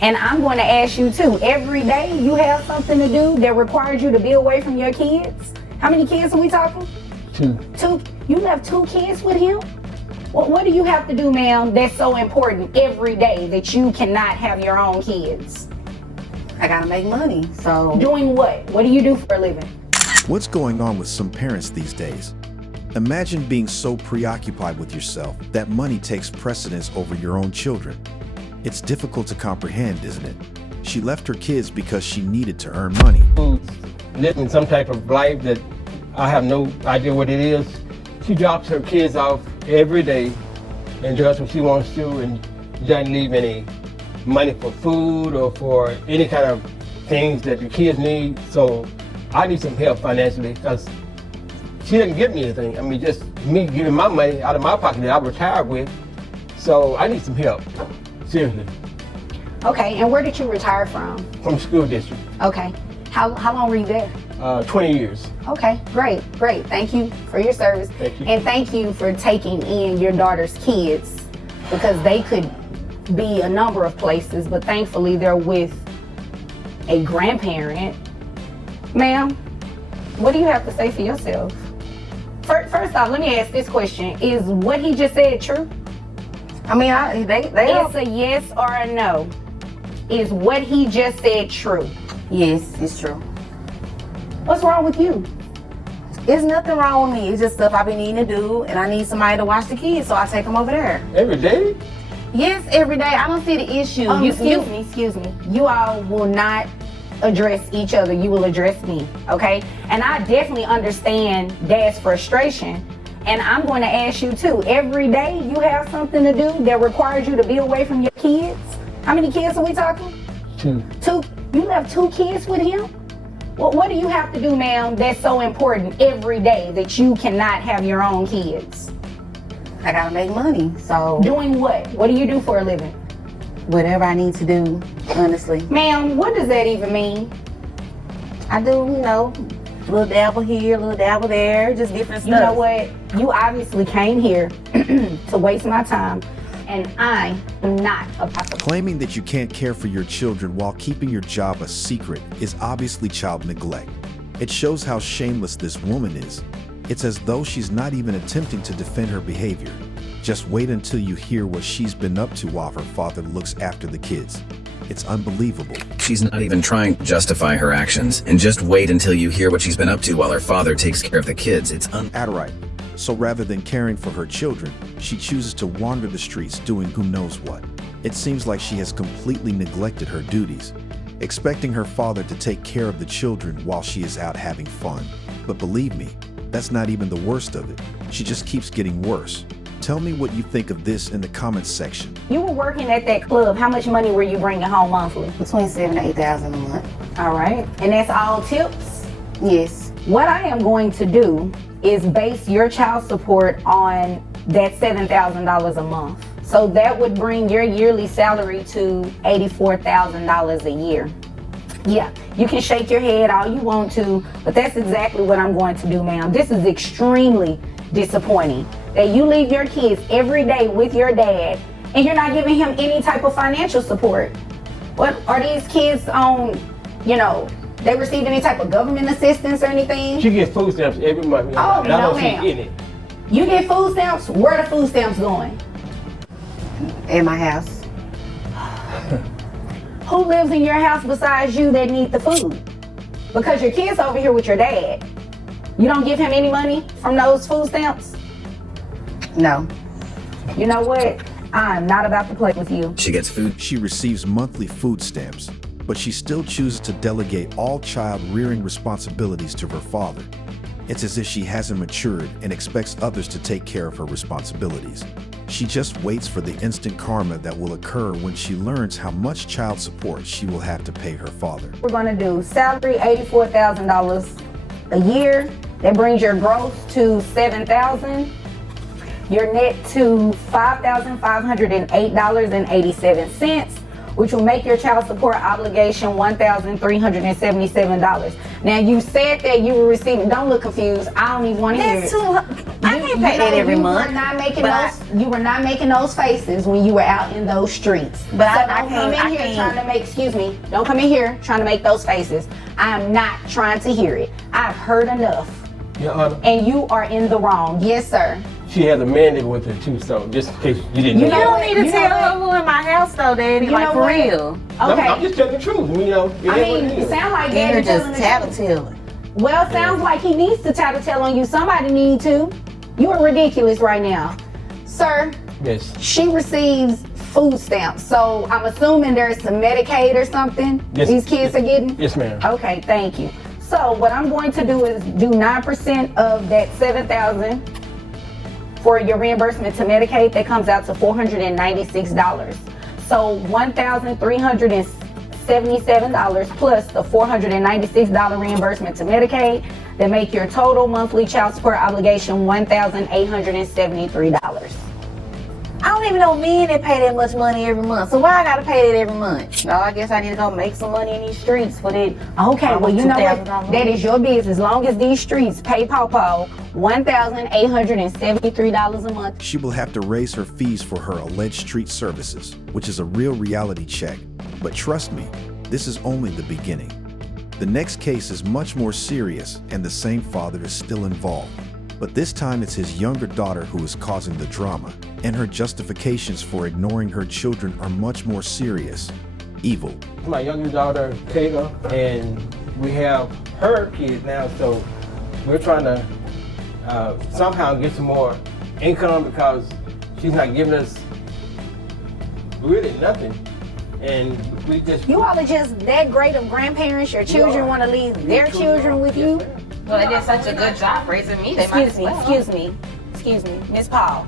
And I'm going to ask you too, every day you have something to do that requires you to be away from your kids? How many kids are we talking? Two? You left 2 kids with him? What do you have to do, ma'am, that's so important every day that you cannot have your own kids? I gotta make money, so. Doing what? What do you do for a living? What's going on with some parents these days? Imagine being so preoccupied with yourself that money takes precedence over your own children. It's difficult to comprehend, isn't it? She left her kids because she needed to earn money. Living some type of life that I have no idea what it is. She drops her kids off every day and does what she wants to and doesn't leave any money for food or for any kind of things that the kids need. So I need some help financially because she didn't give me anything. I mean, just me giving my money out of my pocket that I retired with. So I need some help, seriously. Okay, and where did you retire from? From school district. Okay, how long were you there? 20 years. Okay, great. Thank you for your service. Thank you. And thank you for taking in your daughter's kids because they could be a number of places, but thankfully they're with a grandparent. Ma'am, what do you have to say for yourself? First off, let me ask this question. Is what he just said true? I mean, they It's a yes or a no. Is what he just said true? Yes, it's true. What's wrong with you? There's nothing wrong with me. It's just stuff I be needing to do, and I need somebody to watch the kids, so I take them over there. Every day? Yes, every day. I don't see the issue. Excuse me. You all will not address each other. You will address me, okay? And I definitely understand Dad's frustration. And I'm going to ask you too, every day you have something to do that requires you to be away from your kids? How many kids are we talking? 2. You left 2 kids with him? Well, what do you have to do, ma'am, that's so important every day that you cannot have your own kids? I gotta make money, so. Doing what? What do you do for a living? Whatever I need to do, honestly. Ma'am, what does that even mean? I do, little dabble here, little dabble there, just different stuff. You know what? You obviously came here to waste my time, and I am not a prostitute. Claiming that you can't care for your children while keeping your job a secret is obviously child neglect. It shows how shameless this woman is. It's as though she's not even attempting to defend her behavior. Just wait until you hear what she's been up to while her father looks after the kids. It's unbelievable. She's not even trying to justify her actions, and just wait until you hear what she's been up to while her father takes care of the kids. It's Adderite. So rather than caring for her children, she chooses to wander the streets doing who knows what. It seems like she has completely neglected her duties, expecting her father to take care of the children while she is out having fun. But believe me, that's not even the worst of it. She just keeps getting worse. Tell me what you think of this in the comments section. You were working at that club. How much money were you bringing home monthly? Between $7,000 and $8,000 a month. All right. And that's all tips? Yes. What I am going to do is base your child support on that $7,000 a month. So that would bring your yearly salary to $84,000 a year. Yeah, you can shake your head all you want to, but that's exactly what I'm going to do, ma'am. This is extremely disappointing that you leave your kids every day with your dad and you're not giving him any type of financial support. What are these kids on, they receive any type of government assistance or anything? She gets food stamps every month. Oh, and I no, don't ma'am. see any. You get food stamps? Where are the food stamps going? At my house. Who lives in your house besides you that need the food? Because your kid's over here with your dad. You don't give him any money from those food stamps? No. You know what? I'm not about to play with you. She gets food. She receives monthly food stamps, but she still chooses to delegate all child rearing responsibilities to her father. It's as if she hasn't matured and expects others to take care of her responsibilities. She just waits for the instant karma that will occur when she learns how much child support she will have to pay her father. We're gonna do salary $84,000 a year. That brings your gross to $7,000. Your net to $5,508.87. which will make your child support obligation $1,377. Now you said that you were receiving, don't look confused, I don't even want to hear it. I can't pay that every month. You were not making those faces when you were out in those streets. But so I don't come in here can't. trying to make, excuse me, don't come in here trying to make those faces. I am not trying to hear it. I've heard enough. Your Honor, And you are in the wrong. Yes, sir. she has a man living with her too, so just in case you didn't know. You don't that. need to You tell know her who in my house though, Daddy. You Like know for what? real. Okay. I'm just telling the truth. You know, it I is what mean, it it is. sounds like You're Daddy just telling the truth. tattletale. Well, sounds like he needs to tattletale on you. Somebody need to. You are ridiculous right now. Sir, Yes. she receives food stamps, so I'm assuming there's some Medicaid or something Yes. these kids are getting? Yes, ma'am. Okay, thank you. So what I'm going to do is do 9% of that $7,000 for your reimbursement to Medicaid. That comes out to $496. So $1,377 plus the $496 reimbursement to Medicaid, that make your total monthly child support obligation $1,873. I don't even know men that pay that much money every month. So why I gotta pay that every month? No, I guess I need to go make some money in these streets for that. Okay, well, you know what? $2,000. That is your business. As long as these streets pay Pawpaw $1,873 a month. She will have to raise her fees for her alleged street services, which is a real reality check. But trust me, this is only the beginning. The next case is much more serious, and the same father is still involved. But this time it's his younger daughter who is causing the drama, and her justifications for ignoring her children are much more serious. Evil. My younger daughter, Kayla, and we have her kids now, so we're trying to somehow get some more income because she's not giving us really nothing. And we just... You all are just that great of grandparents. Your children want to leave their children with you. Well, they did such a good job raising me. They might as well. Excuse me, Miss Paul.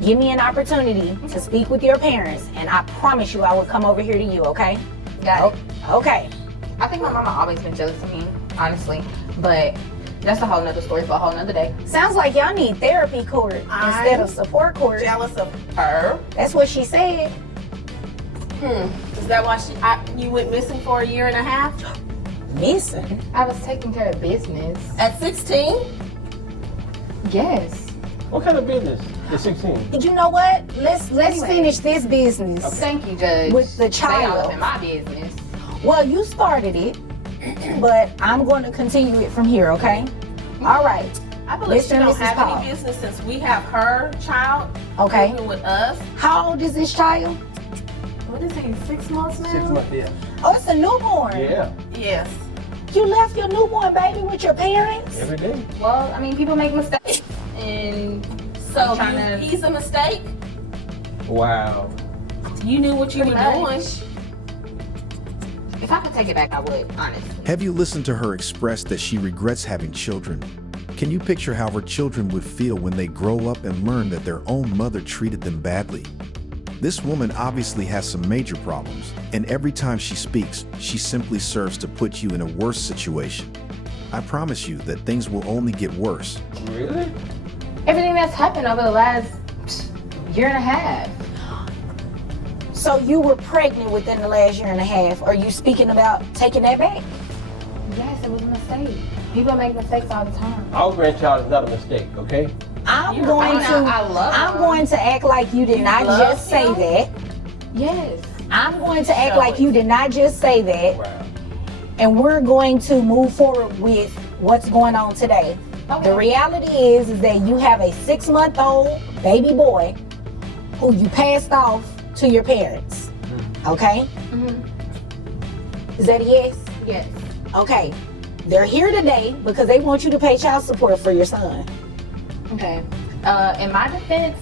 Give me an opportunity to speak with your parents, and I promise you I will come over here to you, okay? Got it. Okay. I think my mama always been jealous of me, honestly. But that's a whole nother story for a whole nother day. Sounds like y'all need therapy court instead of support court. Jealous of her. That's what she said. Is that why you went missing for a year and a half? Missing? I was taking care of business. At 16? Yes. What kind of business? At 16. You know what? Let's Anyway. finish this business. Thank you, Judge. With the Stay all child. up in my business. Well, you started it, but I'm going to continue it from here, okay? All right. I believe she Listen, don't Mrs. have Paul. any business since we have her child Okay. living with us. How old is this child? What is he, 6 months now? 6 months, yeah. Oh, it's a newborn. Yeah, Yes. You left your newborn baby with your parents? every day. Well, I mean, people make mistakes. And So I'm trying to- he's a mistake? Wow. You knew what you were Pretty doing. much. If I could take it back, I would, honestly. Have you listened to her express that she regrets having children? Can you picture how her children would feel when they grow up and learn that their own mother treated them badly? This woman obviously has some major problems, and every time she speaks, she simply serves to put you in a worse situation. I promise you that things will only get worse. Really? Everything that's happened over the last year and a half. So you were pregnant within the last year and a half. Are you speaking about taking that back? Yes, it was a mistake. People make mistakes all the time. Our grandchild is not a mistake, okay? I'm You're going right. to I love I'm him. going to act like you did You not love just say him? that. Yes. I'm going to act Show like it. you did not just say that. Wow. And we're going to move forward with what's going on today. Okay. The reality is that you have a 6-month-old baby boy who you passed off to your parents. Okay? Is that a yes? Yes. Okay. They're here today because they want you to pay child support for your son. Okay. In my defense,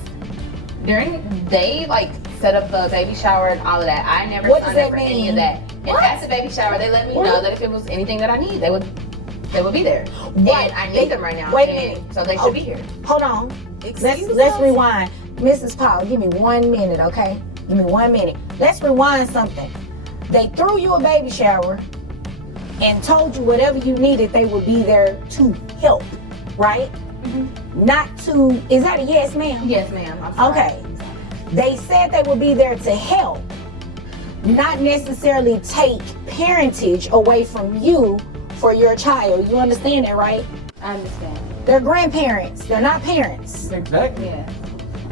they like set up the baby shower and all of that. I never What does signed up that for any mean? of that. And What? at the baby shower, they let me What? know that if it was anything that I need, they would be there. Right. And I need them right now. Wait a and minute. So they should be here. Hold on. Excuse Let's us? rewind. Mrs. Paul, give me 1 minute, okay? Give me 1 minute. Let's rewind something. They threw you a baby shower and told you whatever you needed, they would be there to help, right? Not to, is that a yes, ma'am? Yes, ma'am. I'm sorry. Okay. They said they would be there to help. not necessarily take parentage away from you for your child. You understand that, right? I understand. They're grandparents. They're not parents. Exactly. Yeah.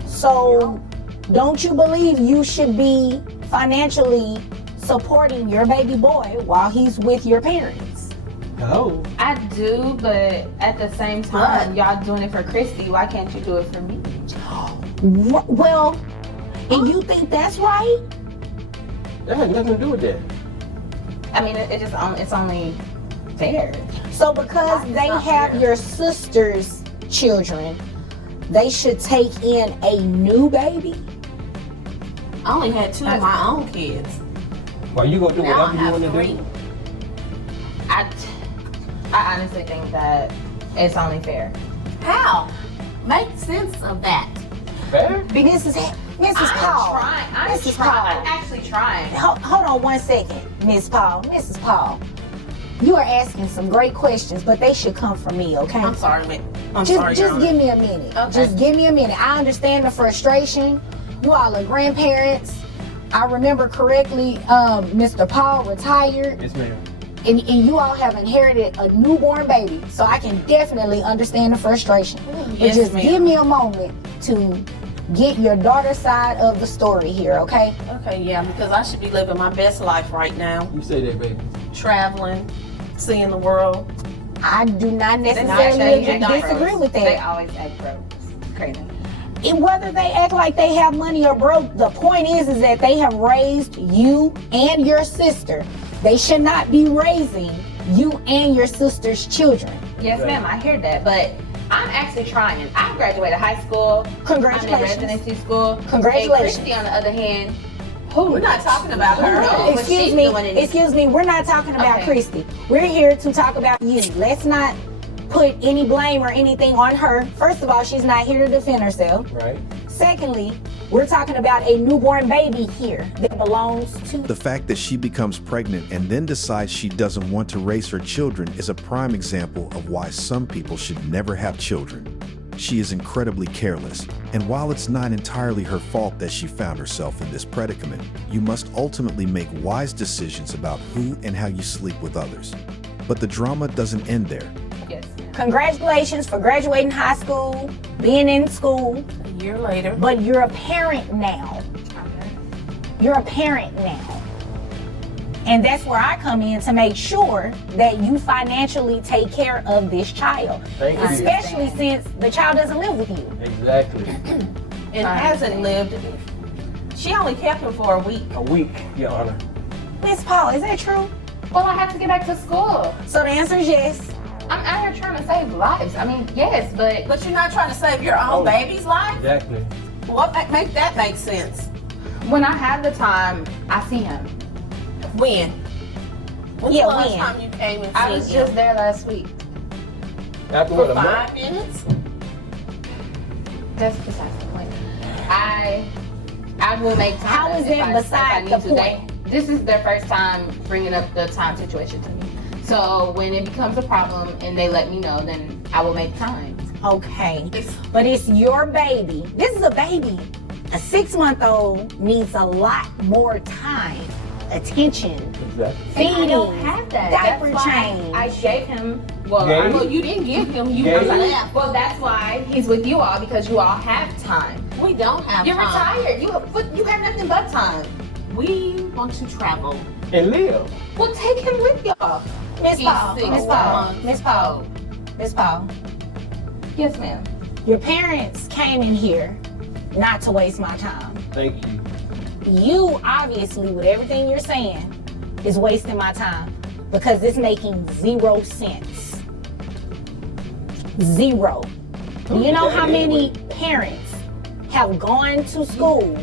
So don't you believe you should be financially supporting your baby boy while he's with your parents? No. I do, but at the same time, y'all doing it for Christy. Why can't you do it for me? Well, and you think that's right? That has nothing to do with that. I mean, it's only fair. So because they not have fair. your sister's children, they should take in a new baby? I only had 2 of my own kids. Well, you gonna do Now I whatever you have want to 3. do? I honestly think that it's only fair. How? Make sense of that. Fair? Mrs. Paul. I'm Mrs. trying. Paul. I'm actually trying. Hold on 1 second, Miss Paul. Mrs. Paul, you are asking some great questions, but they should come from me, okay? I'm sorry, man. Just give me a minute. Okay. Just give me a minute. I understand the frustration. You all are grandparents. I remember correctly, Mr. Paul retired, Yes, ma'am. and you all have inherited a newborn baby. So I can definitely understand the frustration. But Yes, just ma'am. give me a moment to get your daughter's side of the story here, okay? Okay, yeah, because I should be living my best life right now. You say that, baby. Traveling, seeing the world. I do not Not necessarily changing disagree diapers. with They that. always act broke. It's crazy. And whether they act like they have money or broke, the point is that they have raised you and your sister. They should not be raising you and your sister's children. Yes, Right. ma'am, I hear that, but I'm actually trying. I graduated high school. I'm in Congratulations. residency school. Congratulations. And Christy, on the other hand, we're not talking about her. Excuse me, we're not talking about Okay. Christy. We're here to talk about you. Let's not put any blame or anything on her. First of all, she's not here to defend herself. Right? Secondly, we're talking about a newborn baby here that belongs to The fact that she becomes pregnant and then decides she doesn't want to raise her children is a prime example of why some people should never have children. She is incredibly careless, and while it's not entirely her fault that she found herself in this predicament, you must ultimately make wise decisions about who and how you sleep with others. But the drama doesn't end there. Yes, ma'am. Congratulations for graduating high school, being in school, A year later. but you're a parent now. You're a parent now. And that's where I come in to make sure that you financially take care of this child. Thank you. Especially since the child doesn't live with you. Exactly. And hasn't lived. She only kept him for a week. A week, Your Honor. Miss Paul, is that true? Well, I have to get back to school. So the answer is yes. I'm out here trying to save lives. I mean, yes, but But you're not trying to save your own Oh. baby's life? Exactly. What make that make sense? when I have the time, I see him. When? When's Yeah, the last when? time you came and I seen was him? just there last week. After For what, a month? 5 minutes? That's besides the point. I will make time. How is if that I beside need the to. point? This is their first time bringing up the time situation to me. So when it becomes a problem and they let me know, then I will make time. Okay. But it's your baby. This is a baby. A 6-month-old needs a lot more time, attention, Exactly. feeding, I don't have that. diaper That's why change. I gave him. Well, Gave? well, you didn't give him. You Gave? left. Well, that's why he's with you all because you all have time. We don't have You're time. retired. You have nothing but time. We want to travel. And live. Well, take him with y'all. Miss He's Paul, 6 Miss Paul, months Miss Paul, old. Miss Paul. Yes, ma'am. Your parents came in here not to waste my time. Thank you. You obviously, with everything you're saying, is wasting my time because it's making 0 sense. 0. Do you know how many parents have gone to school?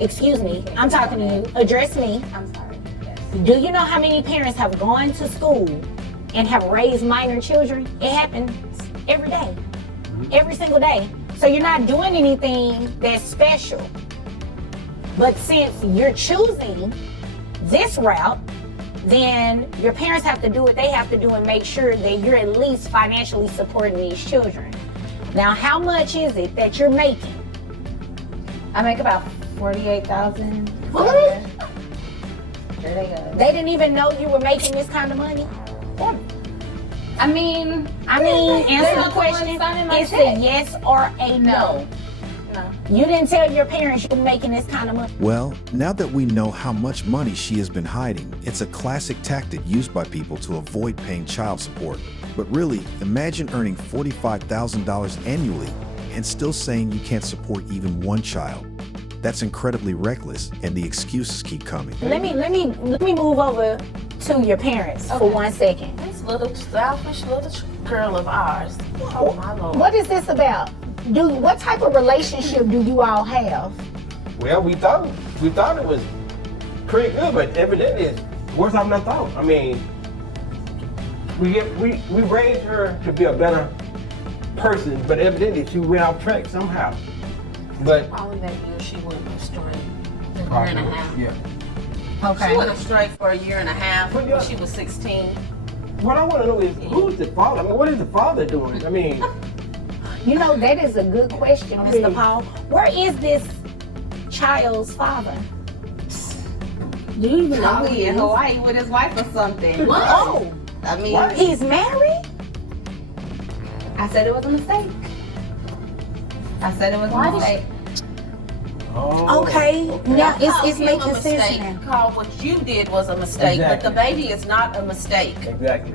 Excuse me, I'm talking to you. Address me. I'm sorry. Yes. Do you know how many parents have gone to school and have raised minor children? It happens every day, every single day. So you're not doing anything that's special. But since you're choosing this route, then your parents have to do what they have to do and make sure that you're at least financially supporting these children. Now, how much is it that you're making? I make about $48,000. What? There they go. They didn't even know you were making this kind of money? I mean, Answer the not question. one signing my It's check. a yes or a no. No. You didn't tell your parents you were making this kind of money. Well, now that we know how much money she has been hiding, it's a classic tactic used by people to avoid paying child support. But really, imagine earning $45,000 annually and still saying you can't support even one child. That's incredibly reckless, and the excuses keep coming. Let me move over to your parents for 1 second. This little selfish little girl of ours. Oh my Lord. What is this about? What type of relationship do you all have? Well, we thought it was pretty good, but evidently it's worse than I thought. I mean, we raised her to be a better person, but evidently she went off track somehow. But Probably that year she went astray. A year and a half. Yeah. Okay. She went astray for a year and a half But when yeah. she was 16. What I want to know is who's the father? I mean, what is the father doing? I mean, You know, that is a good question, Mr. Paul. Where is this child's father? Do you even know who Probably he in is? Hawaii with his wife or something. Oh, I mean, What? he's married? I said it was a mistake. I said it was a mistake. Okay. Now Call it's him making a sense mistake. now. Call what you did was a mistake, but the Exactly. baby is not a mistake. Exactly.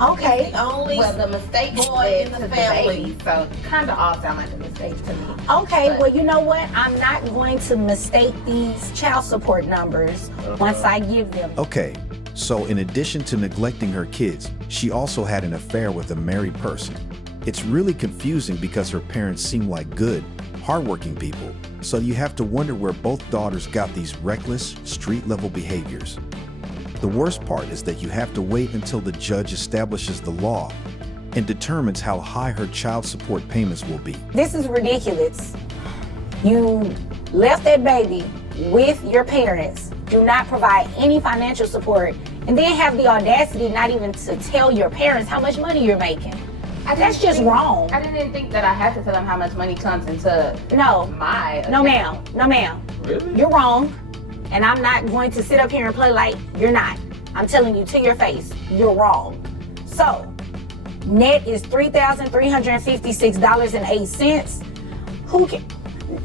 Okay. The only Well, the mistake boy led in the to family. baby, so kind of all sound like a mistake to me. Okay, But- well, you know what? I'm not going to mistake these child support numbers once I give them. Okay, so in addition to neglecting her kids, she also had an affair with a married person. It's really confusing because her parents seem like good, hardworking people, so you have to wonder where both daughters got these reckless, street-level behaviors. The worst part is that you have to wait until the judge establishes the law and determines how high her child support payments will be. This is ridiculous. You left that baby with your parents, do not provide any financial support, and then have the audacity not even to tell your parents how much money you're making. That's just wrong. I didn't think that I had to tell them how much money comes into No, my no account. ma'am. Really? You're wrong. And I'm not going to sit up here and play like you're not. I'm telling you to your face, you're wrong. So, net is $3,356.08. Who can,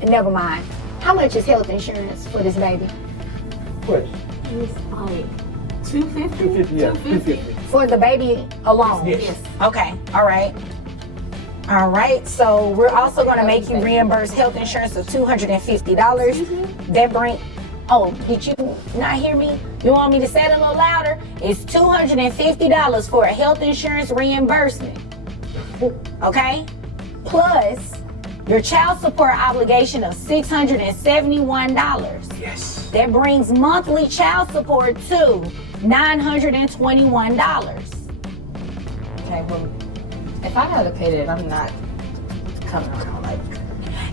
never mind. How much is health insurance for this baby? What? It's like 250. 250, yeah, 250. For the baby alone? Yes. Okay, all right. All right, so we're also gonna make you reimburse health insurance of $250. That bring, oh, did you not hear me? You want me to say it a little louder? It's $250 for a health insurance reimbursement. Okay? Plus your child support obligation of $671. Yes. That brings monthly child support to $921. Okay, well, if I gotta pay that, I'm not coming around like.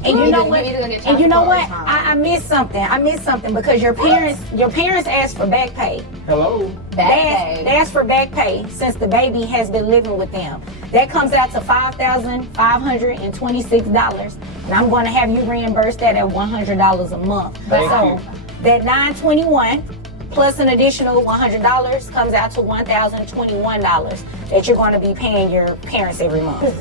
And you know what? either gonna get And you know child what? support or it's I missed something. I missed something because your parents asked for back pay. Hello? They asked for back pay since the baby has been living with them. That comes out to $5,526, and I'm going to have you reimburse that at $100 a month. Thank so you. that $921 plus an additional $100 comes out to $1,021 that you're going to be paying your parents every month.